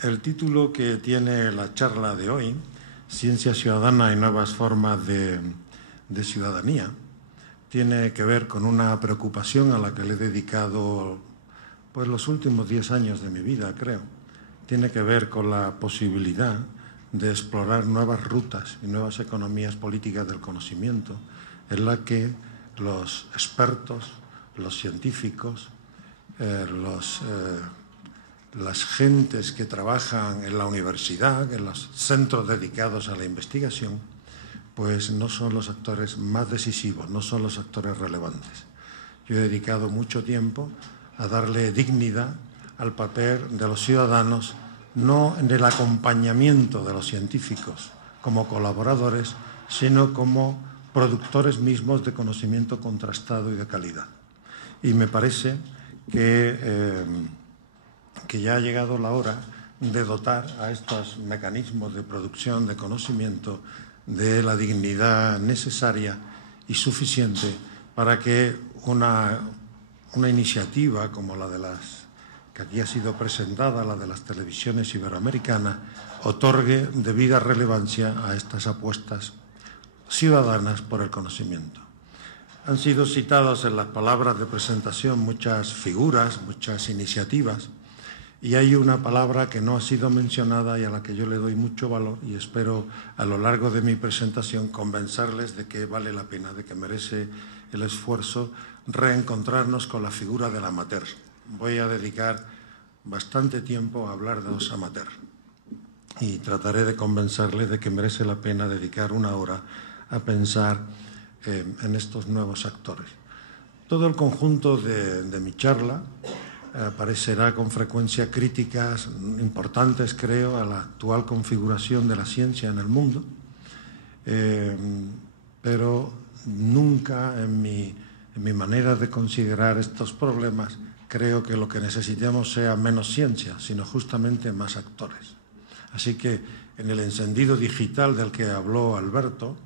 El título que tiene la charla de hoy, Ciencia Ciudadana y nuevas formas de ciudadanía, tiene que ver con una preocupación a la que le he dedicado pues, los últimos 10 años de mi vida, creo. Tiene que ver con la posibilidad de explorar nuevas rutas y nuevas economías políticas del conocimiento, en la que los expertos, los científicos, las gentes que trabajan en la universidad, en los centros dedicados a la investigación, pues no son los actores más decisivos, no son los actores relevantes. Yo he dedicado mucho tiempo a darle dignidad al papel de los ciudadanos, no en el acompañamiento de los científicos como colaboradores, sino como productores mismos de conocimiento contrastado y de calidad. Y me parece que ya ha llegado la hora de dotar a estos mecanismos de producción de conocimiento de la dignidad necesaria y suficiente para que una iniciativa como la de que aquí ha sido presentada, la de las televisiones iberoamericanas, otorgue debida relevancia a estas apuestas ciudadanas por el conocimiento. Han sido citadas en las palabras de presentación muchas figuras, muchas iniciativas, y hay una palabra que no ha sido mencionada y a la que yo le doy mucho valor y espero a lo largo de mi presentación convencerles de que vale la pena, de que merece el esfuerzo reencontrarnos con la figura del amateur. Voy a dedicar bastante tiempo a hablar de los amateurs y trataré de convencerles de que merece la pena dedicar una hora a pensar en estos nuevos actores. Todo el conjunto de mi charla aparecerá con frecuencia críticas importantes, creo, a la actual configuración de la ciencia en el mundo, pero nunca en mi manera de considerar estos problemas creo que lo que necesitemos sea menos ciencia, sino justamente más actores. Así que en el encendido digital del que habló Alberto,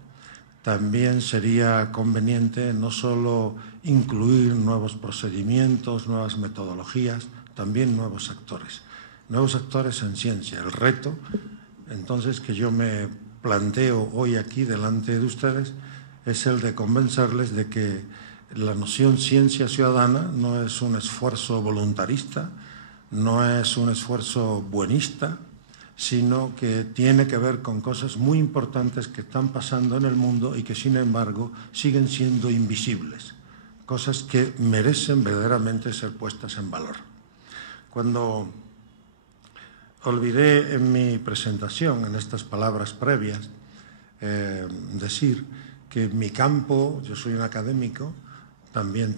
también sería conveniente no solo incluir nuevos procedimientos, nuevas metodologías, también nuevos actores en ciencia. El reto, entonces, que yo me planteo hoy aquí delante de ustedes es el de convencerles de que la noción ciencia ciudadana no es un esfuerzo voluntarista, no es un esfuerzo buenista, sino que tiene que ver con cosas muy importantes que están pasando en el mundo y que, sin embargo, siguen siendo invisibles, cosas que merecen verdaderamente ser puestas en valor. Cuando olvidé en mi presentación, en estas palabras previas, decir que en mi campo, yo soy un académico, también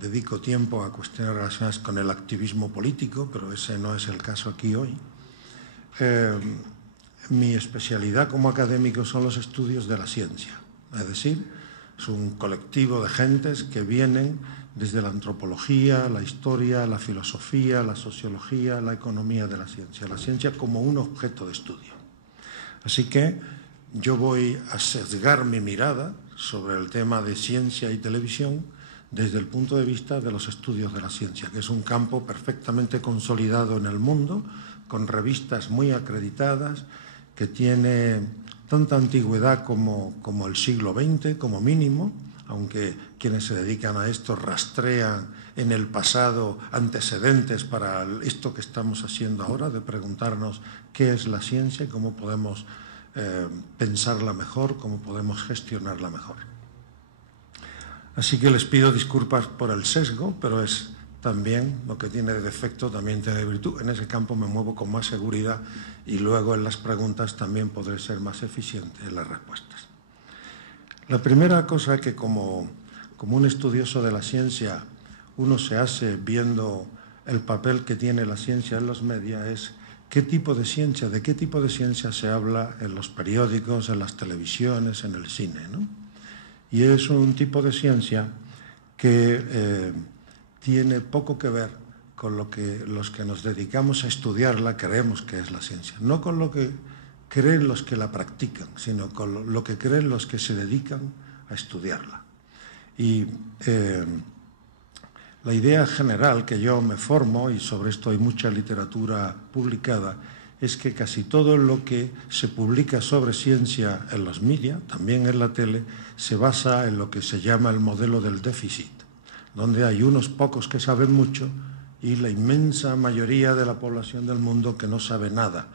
dedico tiempo a cuestiones relacionadas con el activismo político, pero ese no es el caso aquí hoy. Mi especialidad como académico son los estudios de la ciencia, es decir, es un colectivo de gentes que vienen desde la antropología, la historia, la filosofía, la sociología, la economía de la ciencia como un objeto de estudio. Así que yo voy a sesgar mi mirada sobre el tema de ciencia y televisión desde el punto de vista de los estudios de la ciencia, que es un campo perfectamente consolidado en el mundo, con revistas muy acreditadas, que tiene tanta antigüedad como el siglo XX, como mínimo, aunque quienes se dedican a esto rastrean en el pasado antecedentes para esto que estamos haciendo ahora, de preguntarnos qué es la ciencia y cómo podemos pensarla mejor, cómo podemos gestionarla mejor. Así que les pido disculpas por el sesgo, pero es también lo que tiene de defecto, también tiene de virtud. En ese campo me muevo con más seguridad y luego en las preguntas también podré ser más eficiente en las respuestas. La primera cosa que como un estudioso de la ciencia uno se hace viendo el papel que tiene la ciencia en los medios es qué tipo de ciencia, de qué tipo de ciencia se habla en los periódicos, en las televisiones, en el cine, ¿no? Y es un tipo de ciencia que tiene poco que ver con lo que los que nos dedicamos a estudiarla creemos que es la ciencia. No con lo que creen los que la practican, sino con lo que creen los que se dedican a estudiarla. Y La idea general que yo me formo, y sobre esto hay mucha literatura publicada, es que casi todo lo que se publica sobre ciencia en los media, también en la tele, se basa en lo que se llama el modelo del déficit, donde hay unos pocos que saben mucho y la inmensa mayoría de la población del mundo que no sabe nada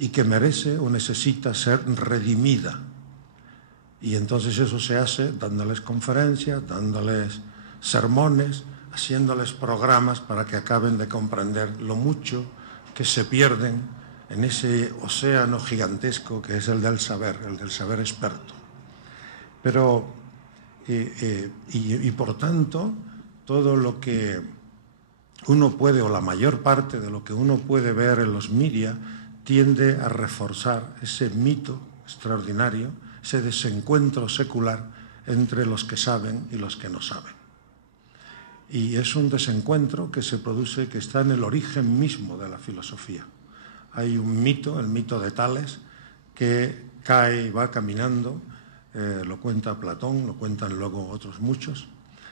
y que merece o necesita ser redimida. Y entonces eso se hace dándoles conferencias, dándoles sermones, haciéndoles programas para que acaben de comprender lo mucho que se pierden en ese océano gigantesco que es el del saber experto. Pero, por tanto, todo lo que uno puede, o la mayor parte de lo que uno puede ver en los media, tiende a reforzar ese mito extraordinario, ese desencuentro secular entre los que saben y los que no saben. Y es un desencuentro que se produce, que está en el origen mismo de la filosofía. Hay un mito, el mito de Tales, que cae y va caminando, lo cuenta Platón, lo cuentan luego otros muchos,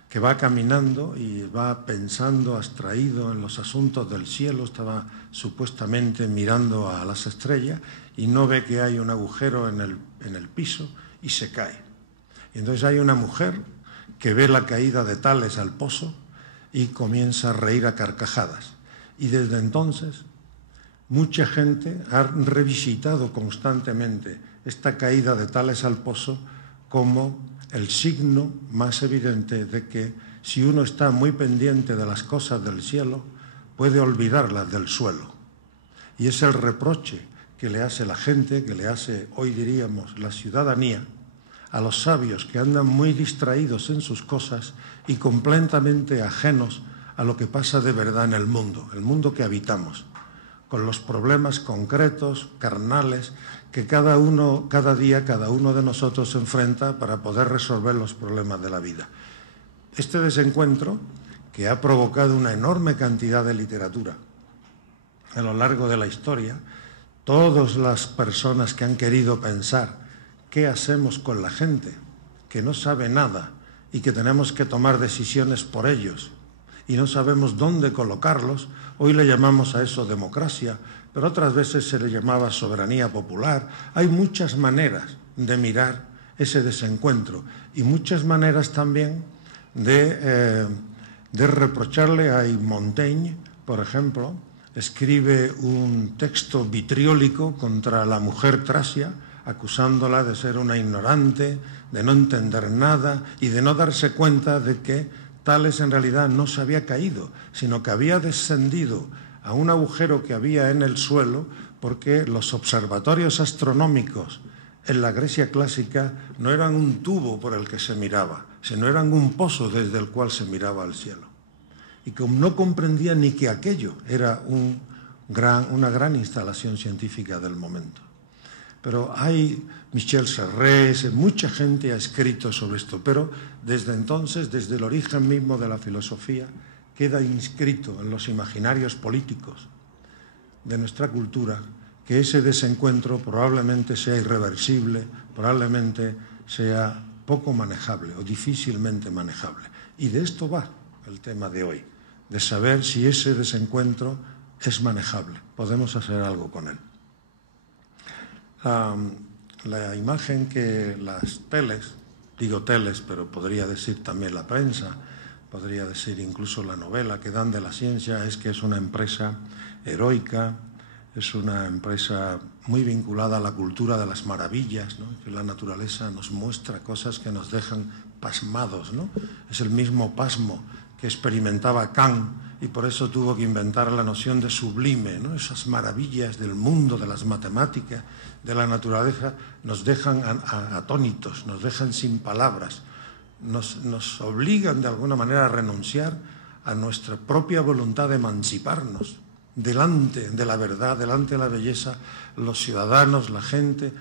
que va caminando y va pensando, abstraído en los asuntos del cielo, estaba supuestamente mirando a las estrellas y no ve que hay un agujero en el piso y se cae. Y entonces hay una mujer que ve la caída de Tales al pozo y comienza a reír a carcajadas. Y desde entonces mucha gente ha revisitado constantemente esta caída de Tales al pozo como el signo más evidente de que si uno está muy pendiente de las cosas del cielo, puede olvidarlas del suelo. Y es el reproche que le hace la gente, que le hace, hoy diríamos, la ciudadanía, a los sabios que andan muy distraídos en sus cosas y completamente ajenos a lo que pasa de verdad en el mundo que habitamos, con los problemas concretos, carnales, que cada día, cada uno de nosotros se enfrenta para poder resolver los problemas de la vida. Este desencuentro, que ha provocado una enorme cantidad de literatura a lo largo de la historia, todas las personas que han querido pensar qué hacemos con la gente que no sabe nada y que tenemos que tomar decisiones por ellos y no sabemos dónde colocarlos, hoy le llamamos a eso democracia, pero otras veces se le llamaba soberanía popular. Hay muchas maneras de mirar ese desencuentro y muchas maneras también de reprocharle a Montaigne, por ejemplo, escribe un texto vitriólico contra la mujer Tracia, acusándola de ser una ignorante, de no entender nada y de no darse cuenta de que Tales en realidad no se había caído, sino que había descendido a un agujero que había en el suelo porque los observatorios astronómicos en la Grecia clásica no eran un tubo por el que se miraba, sino eran un pozo desde el cual se miraba al cielo. Y como no comprendía ni que aquello era una gran instalación científica del momento. Pero hay Michel Serres, mucha gente ha escrito sobre esto, pero desde entonces, desde el origen mismo de la filosofía, queda inscrito en los imaginarios políticos de nuestra cultura que ese desencuentro probablemente sea irreversible, probablemente sea poco manejable o difícilmente manejable. Y de esto va el tema de hoy, de saber si ese desencuentro es manejable, podemos hacer algo con él. La imagen que las teles, digo teles, pero podría decir también la prensa, podría decir incluso la novela que dan de la ciencia, es que es una empresa heroica, es una empresa muy vinculada a la cultura de las maravillas, ¿no? Que la naturaleza nos muestra cosas que nos dejan pasmados, ¿no? Es el mismo pasmo que experimentaba Kant y por eso tuvo que inventar la noción de sublime, ¿no? Esas maravillas del mundo, de las matemáticas, de la naturaleza, nos dejan atónitos, nos dejan sin palabras, nos obligan de alguna manera a renunciar a nuestra propia voluntad de emanciparnos. Delante de la verdad, delante de la belleza, los ciudadanos, la gente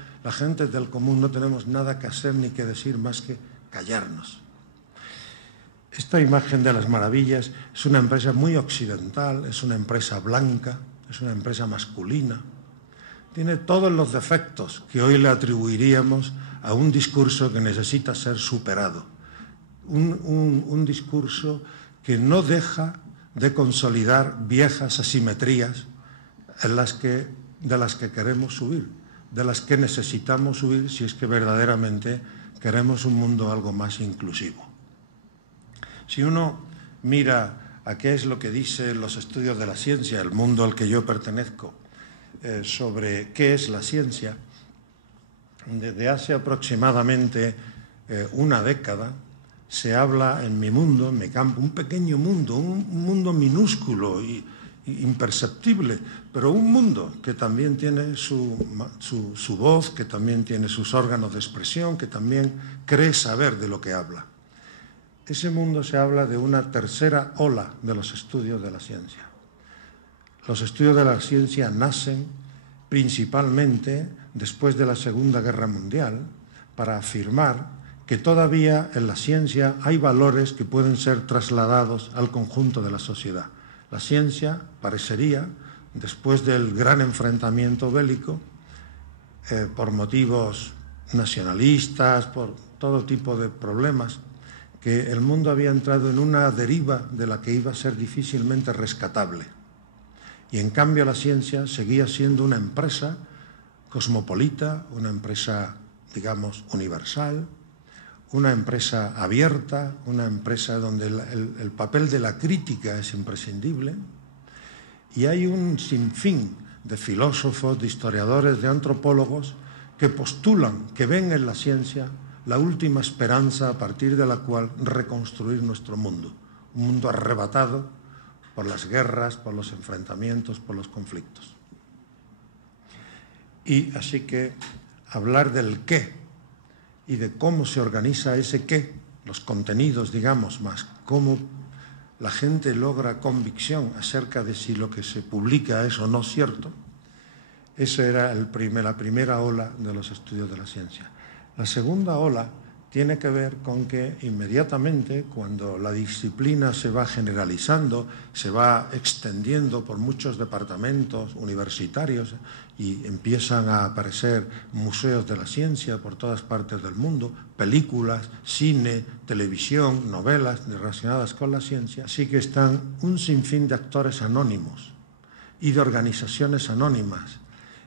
del común no tenemos nada que hacer ni que decir más que callarnos. Esta imagen de las maravillas es una empresa muy occidental, es una empresa blanca, es una empresa masculina. Tiene todos los defectos que hoy le atribuiríamos a un discurso que necesita ser superado. Un discurso que no deja de consolidar viejas asimetrías de las que queremos huir, de las que necesitamos huir si es que verdaderamente queremos un mundo algo más inclusivo. Si uno mira a qué es lo que dicen los estudios de la ciencia, el mundo al que yo pertenezco, sobre qué es la ciencia, desde hace aproximadamente una década se habla en mi mundo, en mi campo, un pequeño mundo, un mundo minúsculo y imperceptible, pero un mundo que también tiene su voz, que también tiene sus órganos de expresión, que también cree saber de lo que habla. Ese mundo se habla de una tercera ola de los estudios de la ciencia. Los estudios de la ciencia nacen principalmente después de la Segunda Guerra Mundial para afirmar que todavía en la ciencia hay valores que pueden ser trasladados al conjunto de la sociedad. La ciencia parecería, después del gran enfrentamiento bélico, por motivos nacionalistas, por todo tipo de problemas, que el mundo había entrado en una deriva de la que iba a ser difícilmente rescatable. Y en cambio la ciencia seguía siendo una empresa cosmopolita, una empresa, digamos, universal, una empresa abierta, una empresa donde el papel de la crítica es imprescindible, y hay un sinfín de filósofos, de historiadores, de antropólogos que postulan, que ven en la ciencia la última esperanza a partir de la cual reconstruir nuestro mundo, un mundo arrebatado por las guerras, por los enfrentamientos, por los conflictos. Y así que hablar del qué y de cómo se organiza ese qué, los contenidos, digamos, más cómo la gente logra convicción acerca de si lo que se publica es o no cierto, esa era la primera ola de los estudios de la ciencia. La segunda ola tiene que ver con que inmediatamente, cuando la disciplina se va generalizando, se va extendiendo por muchos departamentos universitarios y empiezan a aparecer museos de la ciencia por todas partes del mundo, películas, cine, televisión, novelas relacionadas con la ciencia, sí que están un sinfín de actores anónimos y de organizaciones anónimas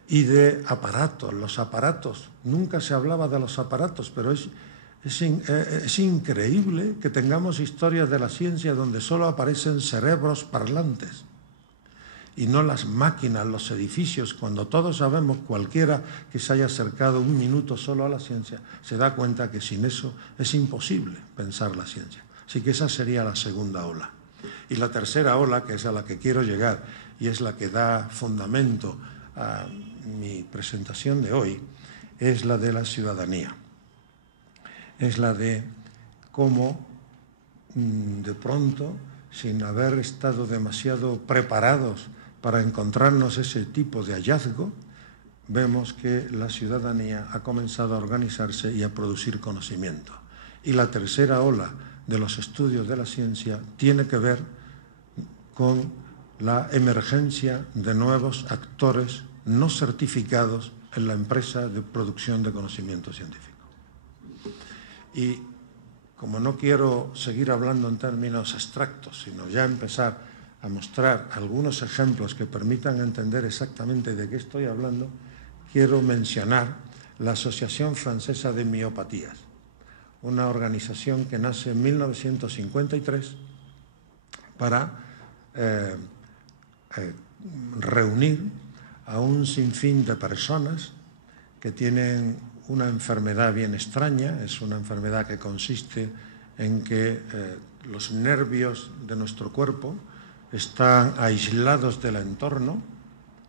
y de aparatos. Los aparatos, nunca se hablaba de los aparatos, pero es increíble que tengamos historias de la ciencia donde solo aparecen cerebros parlantes y no las máquinas, los edificios, cuando todos sabemos, cualquiera que se haya acercado un minuto solo a la ciencia, se da cuenta que sin eso es imposible pensar la ciencia. Así que esa sería la segunda ola. Y la tercera ola, que es a la que quiero llegar y es la que da fundamento a mi presentación de hoy, es la de la ciudadanía. Es la de cómo, de pronto, sin haber estado demasiado preparados para encontrarnos ese tipo de hallazgo, vemos que la ciudadanía ha comenzado a organizarse y a producir conocimiento. Y la tercera ola de los estudios de la ciencia tiene que ver con la emergencia de nuevos actores no certificados en la empresa de producción de conocimiento científico. Y como no quiero seguir hablando en términos abstractos, sino ya empezar a mostrar algunos ejemplos que permitan entender exactamente de qué estoy hablando, quiero mencionar la Asociación Francesa de Miopatías, una organización que nace en 1953 para reunir a un sinfín de personas que tienen una enfermedad bien extraña. Es una enfermedad que consiste en que los nervios de nuestro cuerpo están aislados del entorno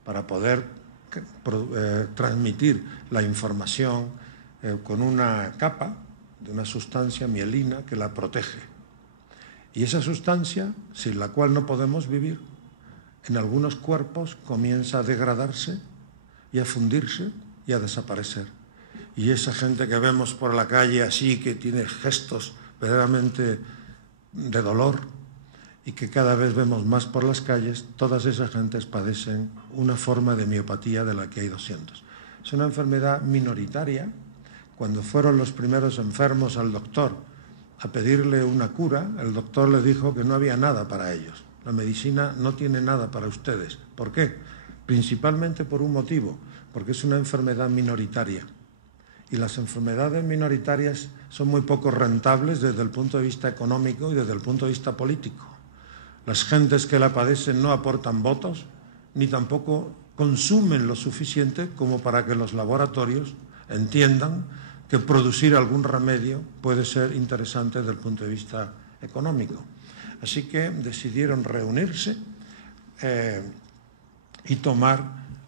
para poder transmitir la información con una capa de una sustancia mielina que la protege. Y esa sustancia, sin la cual no podemos vivir, en algunos cuerpos comienza a degradarse y a fundirse y a desaparecer. Y esa gente que vemos por la calle así, que tiene gestos verdaderamente de dolor y que cada vez vemos más por las calles, todas esas gentes padecen una forma de miopatía de la que hay 200. Es una enfermedad minoritaria. Cuando fueron los primeros enfermos al doctor a pedirle una cura, el doctor le dijo que no había nada para ellos. La medicina no tiene nada para ustedes. ¿Por qué? Principalmente por un motivo, porque es una enfermedad minoritaria. Y las enfermedades minoritarias son muy poco rentables desde el punto de vista económico y desde el punto de vista político. Las gentes que la padecen no aportan votos, ni tampoco consumen lo suficiente como para que los laboratorios entiendan que producir algún remedio puede ser interesante desde el punto de vista económico. Así que decidieron reunirse y tomar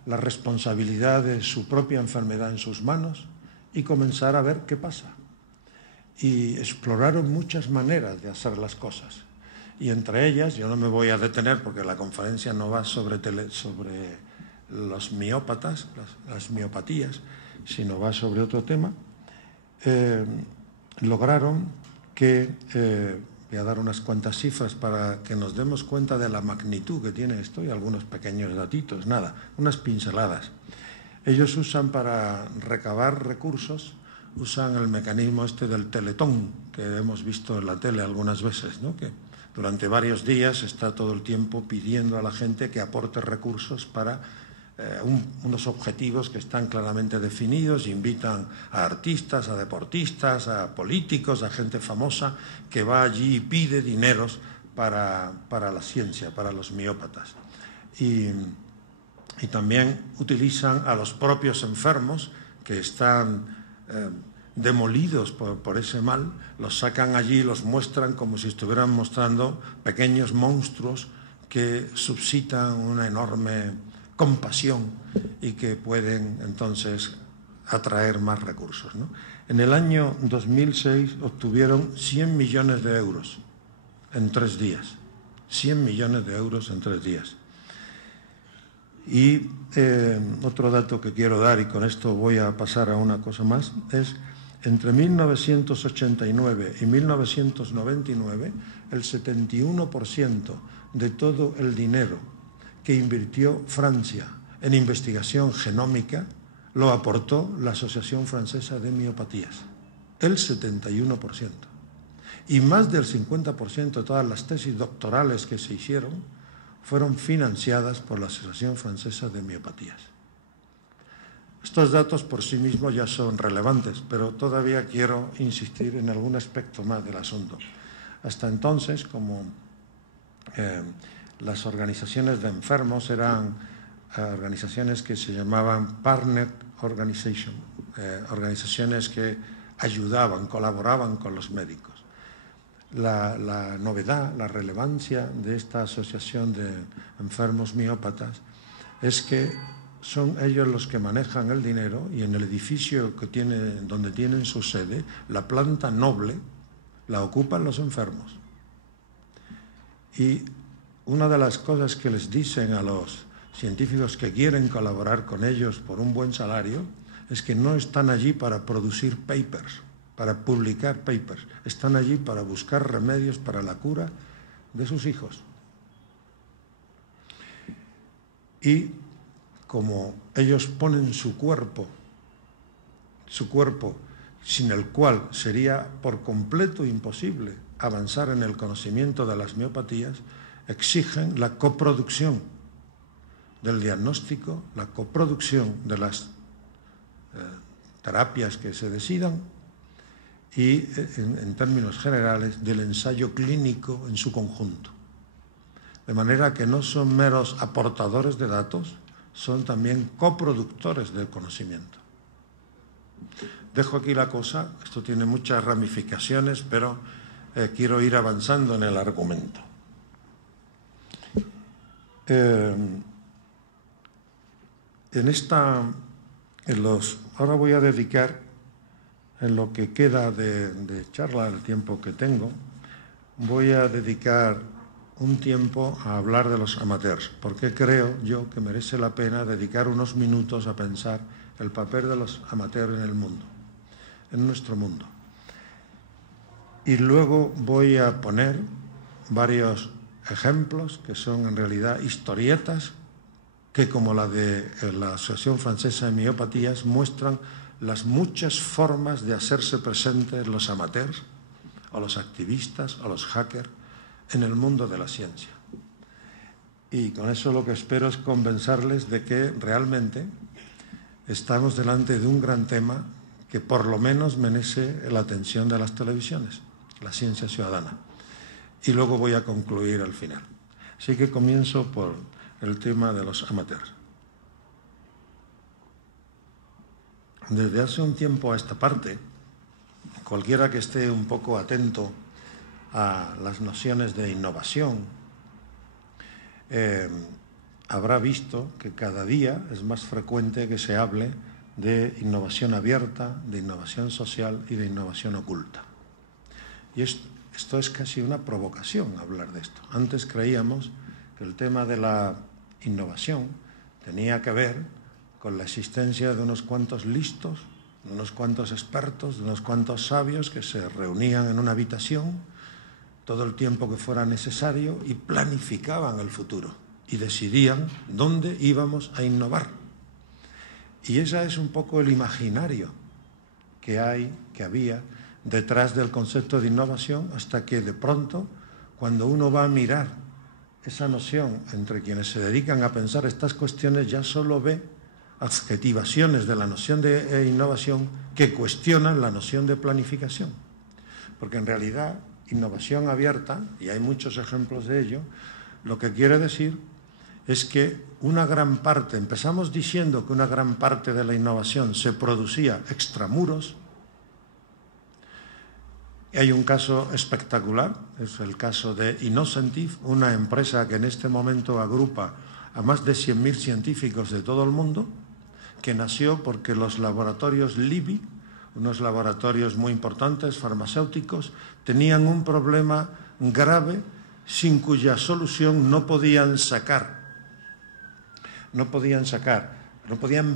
la responsabilidad de su propia enfermedad en sus manos y comenzar a ver qué pasa. Y exploraron muchas maneras de hacer las cosas. Y entre ellas, yo no me voy a detener porque la conferencia no va sobre los miópatas, las miopatías, sino va sobre otro tema, lograron que, voy a dar unas cuantas cifras para que nos demos cuenta de la magnitud que tiene esto y algunos pequeños datitos, nada, unas pinceladas. Ellos usan para recabar recursos, usan el mecanismo este del teletón, que hemos visto en la tele algunas veces, ¿no? Que durante varios días está todo el tiempo pidiendo a la gente que aporte recursos para unos objetivos que están claramente definidos, invitan a artistas, a deportistas, a políticos, a gente famosa que va allí y pide dineros para la ciencia, para los miópatas. Y también utilizan a los propios enfermos que están demolidos por ese mal, los sacan allí y los muestran como si estuvieran mostrando pequeños monstruos que suscitan una enorme compasión y que pueden entonces atraer más recursos, ¿no? En el año 2006 obtuvieron 100 millones de euros en 3 días. 100 millones de euros en 3 días. Y otro dato que quiero dar, y con esto voy a pasar a una cosa más, es entre 1989 y 1999 el 71% de todo el dinero que invirtió Francia en investigación genómica lo aportó la Asociación Francesa de Miopatías, el 71%. Y más del 50% de todas las tesis doctorales que se hicieron fueron financiadas por la Asociación Francesa de Miopatías. Estos datos por sí mismos ya son relevantes, pero todavía quiero insistir en algún aspecto más del asunto. Hasta entonces, como las organizaciones de enfermos eran organizaciones que se llamaban Partner Organization, organizaciones que ayudaban, colaboraban con los médicos. La novedad, la relevancia de esta asociación de enfermos miópatas es que son ellos los que manejan el dinero y en el edificio donde tienen su sede, la planta noble la ocupan los enfermos. Y una de las cosas que les dicen a los científicos que quieren colaborar con ellos por un buen salario es que no están allí para producir papers, para publicar papers, están allí para buscar remedios para la cura de sus hijos. Y como ellos ponen su cuerpo sin el cual sería por completo imposible avanzar en el conocimiento de las miopatías, exigen la coproducción del diagnóstico, la coproducción de las terapias que se decidan y, en términos generales, del ensayo clínico en su conjunto. De manera que no son meros aportadores de datos, son también coproductores del conocimiento. Dejo aquí la cosa, esto tiene muchas ramificaciones, pero quiero ir avanzando en el argumento. Ahora voy a dedicar, en lo que queda de charla, el tiempo que tengo, voy a dedicar un tiempo a hablar de los amateurs, porque creo yo que merece la pena dedicar unos minutos a pensar el papel de los amateurs en el mundo, en nuestro mundo. Y luego voy a poner varios ejemplos que son en realidad historietas que, como la de la Asociación Francesa de Miopatías, muestran las muchas formas de hacerse presentes los amateurs o los activistas o los hackers en el mundo de la ciencia. Y con eso lo que espero es convencerles de que realmente estamos delante de un gran tema que por lo menos merece la atención de las televisiones, la ciencia ciudadana. Y luego voy a concluir al final. Así que comienzo por el tema de los amateurs. Desde hace un tiempo a esta parte, cualquiera que esté un poco atento a las nociones de innovación habrá visto que cada día es más frecuente que se hable de innovación abierta, de innovación social y de innovación oculta. Y esto es casi una provocación hablar de esto. Antes creíamos que el tema de la innovación tenía que ver con la existencia de unos cuantos listos, de unos cuantos expertos, de unos cuantos sabios que se reunían en una habitación todo el tiempo que fuera necesario y planificaban el futuro y decidían dónde íbamos a innovar. Y ese es un poco el imaginario que había detrás del concepto de innovación, hasta que de pronto, cuando uno va a mirar esa noción entre quienes se dedican a pensar estas cuestiones, ya solo ve adjetivaciones de la noción de innovación que cuestionan la noción de planificación. Porque en realidad, innovación abierta, y hay muchos ejemplos de ello, lo que quiere decir es que una gran parte, empezamos diciendo que una gran parte de la innovación se producía extramuros. Y hay un caso espectacular, es el caso de Innocentive, una empresa que en este momento agrupa a más de 100.000 científicos de todo el mundo, que nació porque los laboratorios Libby, unos laboratorios muy importantes, farmacéuticos, tenían un problema grave sin cuya solución no podían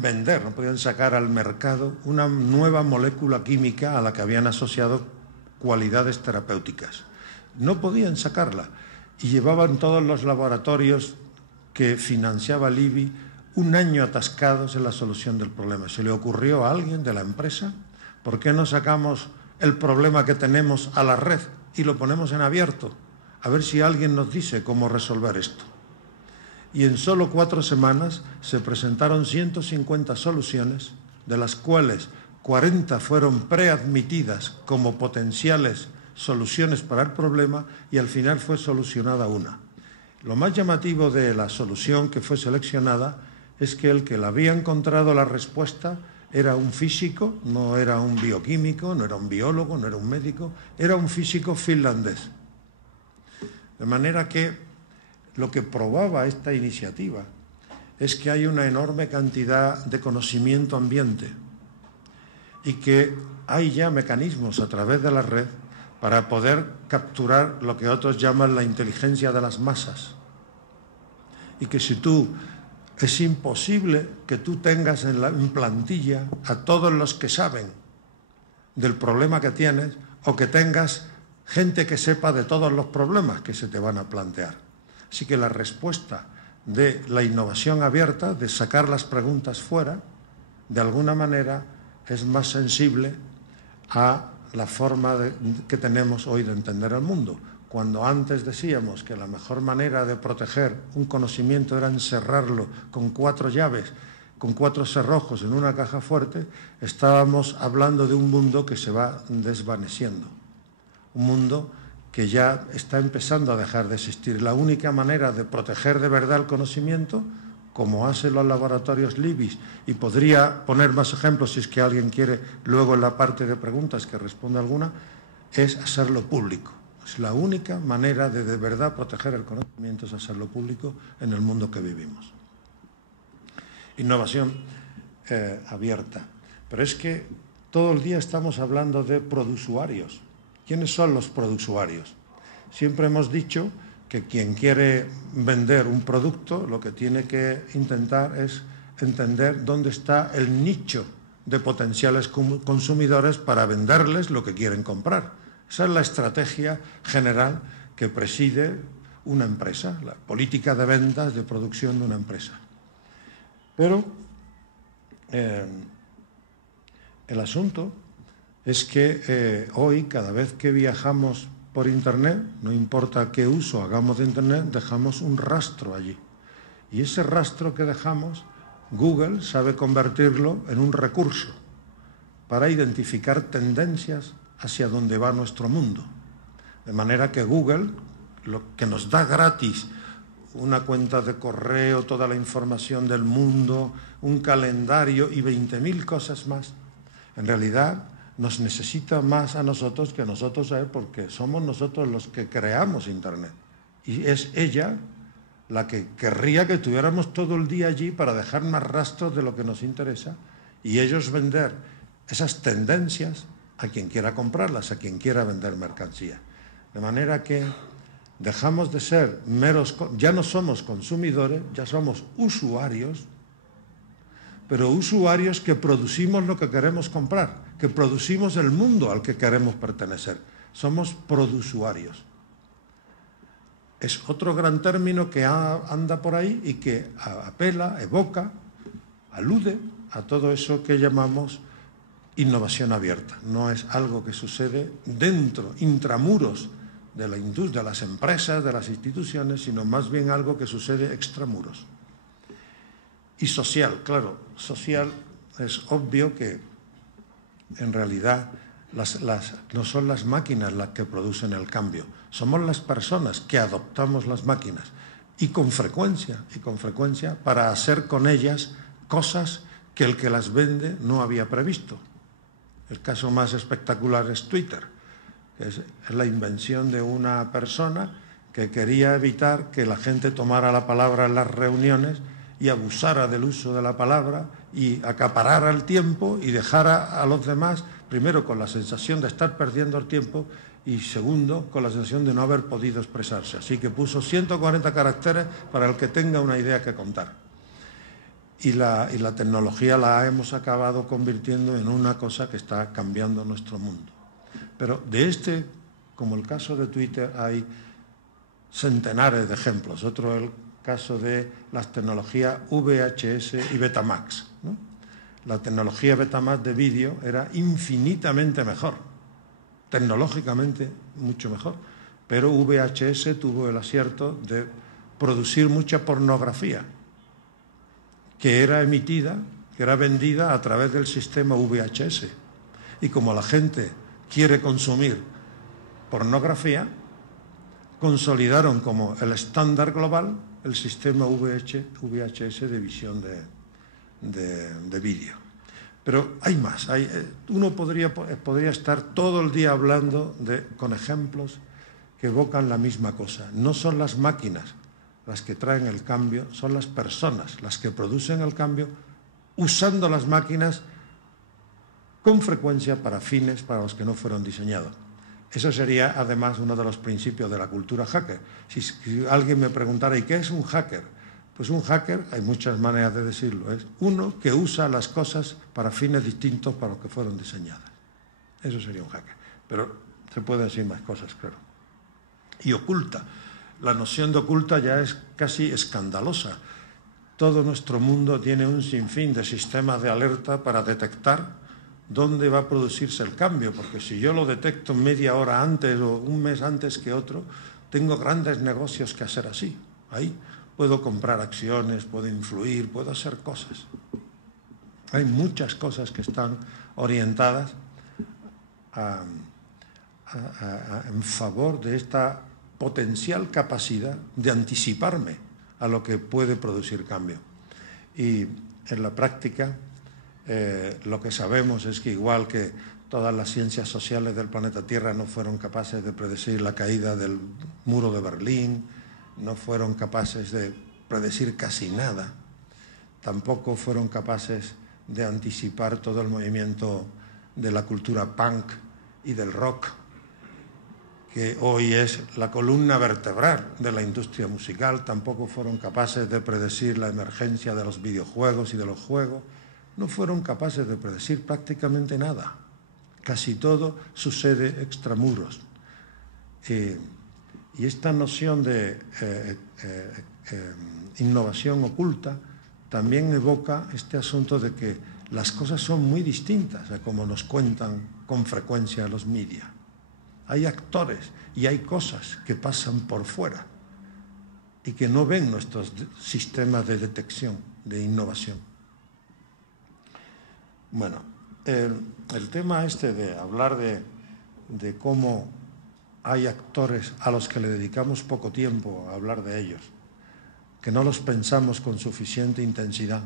vender, no podían sacar al mercado una nueva molécula química a la que habían asociado cualidades terapéuticas. No podían sacarla y llevaban todos los laboratorios que financiaba Libby un año atascados en la solución del problema. Se le ocurrió a alguien de la empresa: ¿por qué no sacamos el problema que tenemos a la red y lo ponemos en abierto? A ver si alguien nos dice cómo resolver esto. Y en solo 4 semanas se presentaron 150 soluciones, de las cuales 40 fueron preadmitidas como potenciales soluciones para el problema, y al final fue solucionada una. Lo más llamativo de la solución que fue seleccionada es que el que la había encontrado la respuesta era un físico, no era un bioquímico, no era un biólogo, no era un médico, era un físico finlandés. De manera que lo que probaba esta iniciativa es que hay una enorme cantidad de conocimiento ambiente y que hay ya mecanismos a través de la red para poder capturar lo que otros llaman la inteligencia de las masas. Y que es imposible que tú tengas en plantilla a todos los que saben del problema que tienes, o que tengas gente que sepa de todos los problemas que se te van a plantear. Así que la respuesta de la innovación abierta, de sacar las preguntas fuera, de alguna manera es más sensible a la forma que tenemos hoy de entender el mundo. Cuando antes decíamos que la mejor manera de proteger un conocimiento era encerrarlo con 4 llaves, con 4 cerrojos en una caja fuerte, estábamos hablando de un mundo que se va desvaneciendo. Un mundo que ya está empezando a dejar de existir. La única manera de proteger de verdad el conocimiento, como hacen los laboratorios Libby, y podría poner más ejemplos si es que alguien quiere luego en la parte de preguntas que responda alguna, es hacerlo público. Es la única manera de verdad proteger el conocimiento, es hacerlo público en el mundo que vivimos. Innovación abierta. Pero es que todo el día estamos hablando de produsuarios. ¿Quiénes son los produsuarios? Siempre hemos dicho que quien quiere vender un producto lo que tiene que intentar es entender dónde está el nicho de potenciales consumidores para venderles lo que quieren comprar. Esa es la estrategia general que preside una empresa, la política de ventas, de producción de una empresa. Pero el asunto es que hoy, cada vez que viajamos por Internet, no importa qué uso hagamos de Internet, dejamos un rastro allí. Y ese rastro que dejamos, Google sabe convertirlo en un recurso para identificar tendencias hacia donde va nuestro mundo. De manera que Google, lo que nos da gratis, una cuenta de correo, toda la información del mundo, un calendario y 20.000 cosas más, en realidad nos necesita más a nosotros que a nosotros a él, porque somos nosotros los que creamos Internet. Y es ella la que querría que tuviéramos todo el día allí para dejar más rastros de lo que nos interesa y ellos vender esas tendencias a quien quiera comprarlas, a quien quiera vender mercancía. De manera que dejamos de ser meros, ya no somos consumidores, ya somos usuarios, pero usuarios que producimos lo que queremos comprar, que producimos el mundo al que queremos pertenecer. Somos produsuarios. Es otro gran término que anda por ahí y que apela, evoca, alude a todo eso que llamamos innovación abierta. No es algo que sucede dentro, intramuros de la industria, de las empresas, de las instituciones, sino más bien algo que sucede extramuros. Y social, claro, social es obvio que en realidad no son las máquinas las que producen el cambio, somos las personas que adoptamos las máquinas y con frecuencia para hacer con ellas cosas que el que las vende no había previsto. El caso más espectacular es Twitter, que es la invención de una persona que quería evitar que la gente tomara la palabra en las reuniones y abusara del uso de la palabra y acaparara el tiempo y dejara a los demás, primero con la sensación de estar perdiendo el tiempo y segundo con la sensación de no haber podido expresarse. Así que puso 140 caracteres para el que tenga una idea que contar. Y la tecnología la hemos acabado convirtiendo en una cosa que está cambiando nuestro mundo. Pero de como el caso de Twitter, hay centenares de ejemplos. Otro el caso de las tecnologías VHS y Betamax, ¿no? La tecnología Betamax de vídeo era infinitamente mejor, tecnológicamente mucho mejor, pero VHS tuvo el acierto de producir mucha pornografía que era emitida, que era vendida a través del sistema VHS. Y como la gente quiere consumir pornografía, consolidaron como el estándar global el sistema VHS de visión de vídeo. Pero hay más. Uno podría estar todo el día hablando con ejemplos que evocan la misma cosa. No son las máquinas las que traen el cambio, son las personas las que producen el cambio usando las máquinas con frecuencia para fines para los que no fueron diseñados. Eso sería, además, uno de los principios de la cultura hacker. Si alguien me preguntara, ¿y qué es un hacker? Pues un hacker, hay muchas maneras de decirlo, es uno que usa las cosas para fines distintos para los que fueron diseñadas. Eso sería un hacker. Pero se pueden decir más cosas, claro. Y oculta. La noción de oculta ya es casi escandalosa. Todo nuestro mundo tiene un sinfín de sistemas de alerta para detectar dónde va a producirse el cambio, porque si yo lo detecto media hora antes o un mes antes que otro, tengo grandes negocios que hacer así. Ahí puedo comprar acciones, puedo influir, puedo hacer cosas. Hay muchas cosas que están orientadas en favor de esta potencial capacidad de anticiparme a lo que puede producir cambio. Y en la práctica, lo que sabemos es que igual que todas las ciencias sociales del planeta Tierra no fueron capaces de predecir la caída del muro de Berlín, no fueron capaces de predecir casi nada, tampoco fueron capaces de anticipar todo el movimiento de la cultura punk y del rock, que hoy es la columna vertebral de la industria musical, tampoco fueron capaces de predecir la emergencia de los videojuegos y de los juegos, no fueron capaces de predecir prácticamente nada. Casi todo sucede extramuros. Y esta noción de innovación oculta también evoca este asunto de que las cosas son muy distintas a como nos cuentan con frecuencia los media. Hay actores y hay cosas que pasan por fuera y que no ven nuestros sistemas de detección, de innovación. Bueno, el tema este de hablar de cómo hay actores a los que le dedicamos poco tiempo a hablar de ellos, que no los pensamos con suficiente intensidad,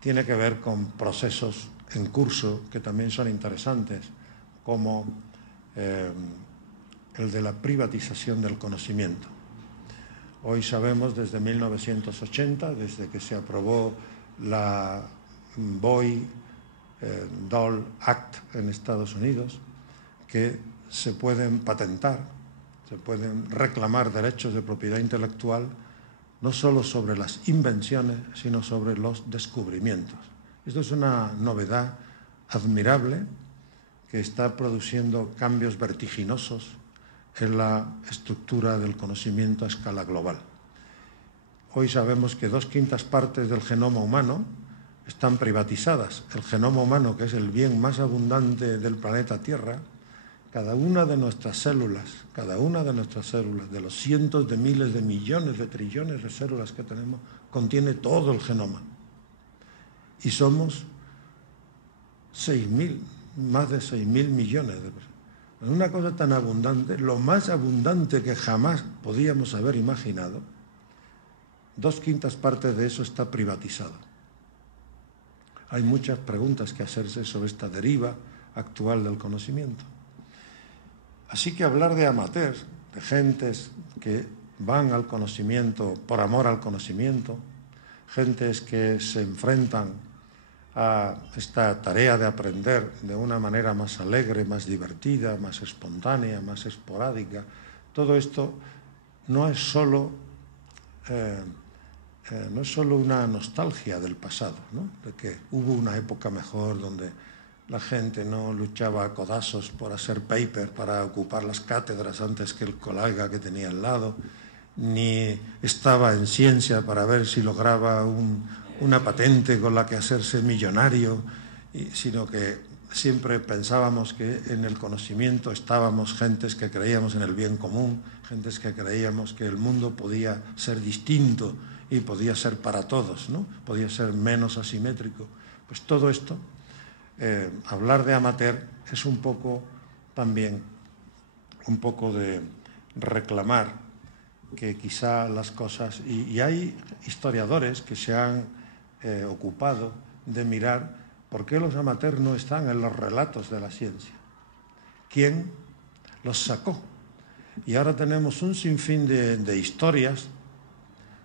tiene que ver con procesos en curso que también son interesantes, como el de la privatización del conocimiento. Hoy sabemos desde 1980, desde que se aprobó la Boy-Dole Act en Estados Unidos, que se pueden patentar, se pueden reclamar derechos de propiedad intelectual no solo sobre las invenciones, sino sobre los descubrimientos. Esto es una novedad admirable que está produciendo cambios vertiginosos en la estructura del conocimiento a escala global. Hoy sabemos que 2/5 partes del genoma humano están privatizadas. El genoma humano, que es el bien más abundante del planeta Tierra, cada una de nuestras células, de los cientos de miles de millones de trillones de células que tenemos, contiene todo el genoma. Y somos más de 6.000 millones de personas. Es una cosa tan abundante, lo más abundante que jamás podíamos haber imaginado. 2/5 partes de eso está privatizado. Hay muchas preguntas que hacerse sobre esta deriva actual del conocimiento. Así que hablar de amateurs, de gentes que van al conocimiento por amor al conocimiento, gentes que se enfrentan a esta tarea de aprender de una manera más alegre, más divertida, más espontánea, más esporádica, todo esto no es solo una nostalgia del pasado, ¿no? De que hubo una época mejor donde la gente no luchaba a codazos por hacer paper para ocupar las cátedras antes que el colega que tenía al lado, ni estaba en ciencia para ver si lograba una patente con la que hacerse millonario, sino que siempre pensábamos que en el conocimiento estábamos gentes que creíamos en el bien común, gentes que creíamos que el mundo podía ser distinto y podía ser para todos, ¿no? Podía ser menos asimétrico. Pues todo esto, hablar de amateur es un poco también de reclamar que quizá las cosas, y hay historiadores que se han ocupado de mirar por qué los amateurs no están en los relatos de la ciencia. ¿Quién los sacó? Y ahora tenemos un sinfín de historias,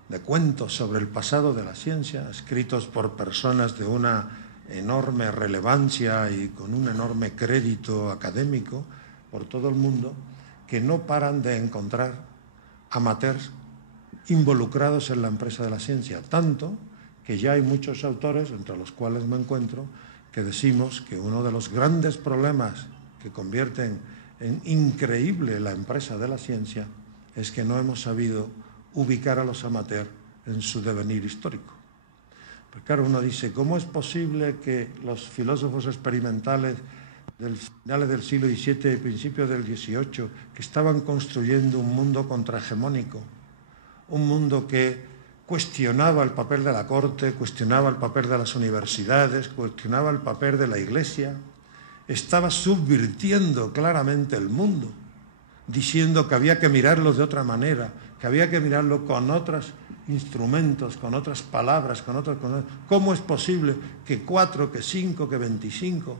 de cuentos sobre el pasado de la ciencia, escritos por personas de una enorme relevancia y con un enorme crédito académico por todo el mundo, que no paran de encontrar amateurs involucrados en la empresa de la ciencia, tanto que ya hay muchos autores, entre los cuales me encuentro, que decimos que uno de los grandes problemas que convierten en increíble la empresa de la ciencia es que no hemos sabido ubicar a los amateurs en su devenir histórico. Porque claro, uno dice, ¿cómo es posible que los filósofos experimentales del finales del siglo XVII y principios del XVIII, que estaban construyendo un mundo contrahegemónico, un mundo que cuestionaba el papel de la corte, cuestionaba el papel de las universidades, cuestionaba el papel de la Iglesia, estaba subvirtiendo claramente el mundo, diciendo que había que mirarlo de otra manera, que había que mirarlo con otros instrumentos, con otras palabras, con otras cosas? ¿Cómo es posible que 4, que 5, que 25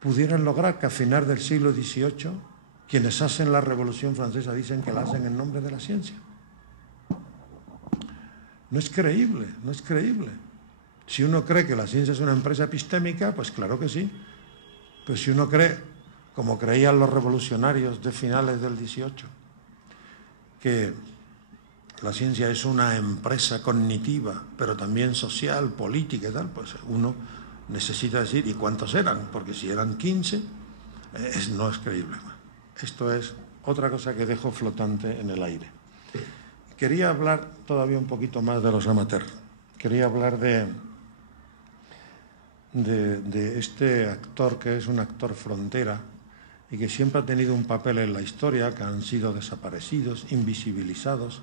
pudieran lograr que a final del siglo XVIII quienes hacen la Revolución Francesa dicen que la hacen en nombre de la ciencia? No es creíble, no es creíble. Si uno cree que la ciencia es una empresa epistémica, pues claro que sí. Pero si uno cree, como creían los revolucionarios de finales del XVIII, que la ciencia es una empresa cognitiva, pero también social, política y tal, pues uno necesita decir, ¿y cuántos eran? Porque si eran 15, no es creíble. Esto es otra cosa que dejo flotante en el aire. Quería hablar todavía un poquito más de los amateurs. Quería hablar de de este actor que es un actor frontera y que siempre ha tenido un papel en la historia, que han sido desaparecidos, invisibilizados,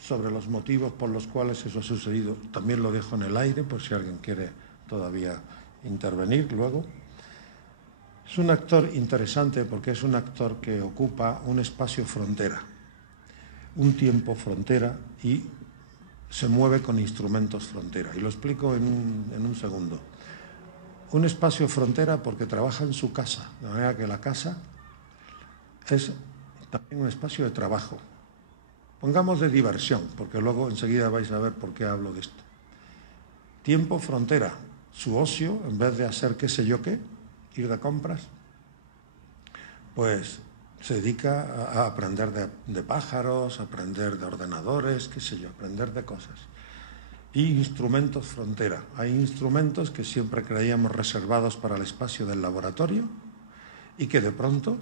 sobre los motivos por los cuales eso ha sucedido. También lo dejo en el aire por si alguien quiere todavía intervenir luego. Es un actor interesante porque es un actor que ocupa un espacio frontera, un tiempo frontera y se mueve con instrumentos frontera. Y lo explico en un segundo. Un espacio frontera porque trabaja en su casa, de manera que la casa es también un espacio de trabajo. Pongamos de diversión, porque luego enseguida vais a ver por qué hablo de esto. Tiempo frontera, su ocio, en vez de hacer qué sé yo qué, ir de compras, pues se dedica a aprender de pájaros, a aprender de ordenadores, qué sé yo, aprender de cosas. Y instrumentos frontera. Hay instrumentos que siempre creíamos reservados para el espacio del laboratorio y que de pronto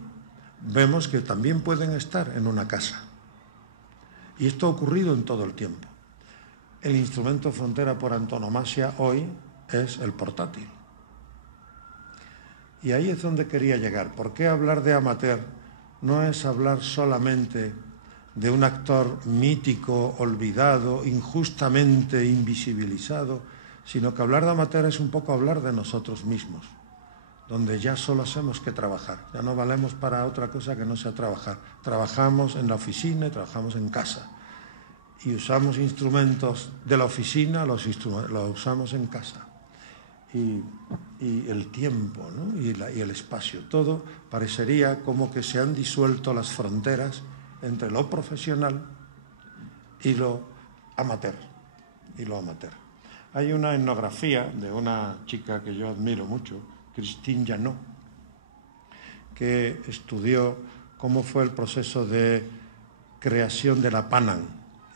vemos que también pueden estar en una casa. Y esto ha ocurrido en todo el tiempo. El instrumento frontera por antonomasia hoy es el portátil. Y ahí es donde quería llegar. ¿Por qué hablar de amateur? No es hablar solamente de un actor mítico, olvidado, injustamente invisibilizado, sino que hablar de amateur es un poco hablar de nosotros mismos, donde ya solo hacemos que trabajar, ya no valemos para otra cosa que no sea trabajar. Trabajamos en la oficina y trabajamos en casa. Y usamos instrumentos de la oficina, los usamos en casa. Y el tiempo, ¿no? y el espacio, todo parecería como que se han disuelto las fronteras entre lo profesional y lo amateur. Hay una etnografía de una chica que yo admiro mucho, Christine Janot, que estudió cómo fue el proceso de creación de la Pan Am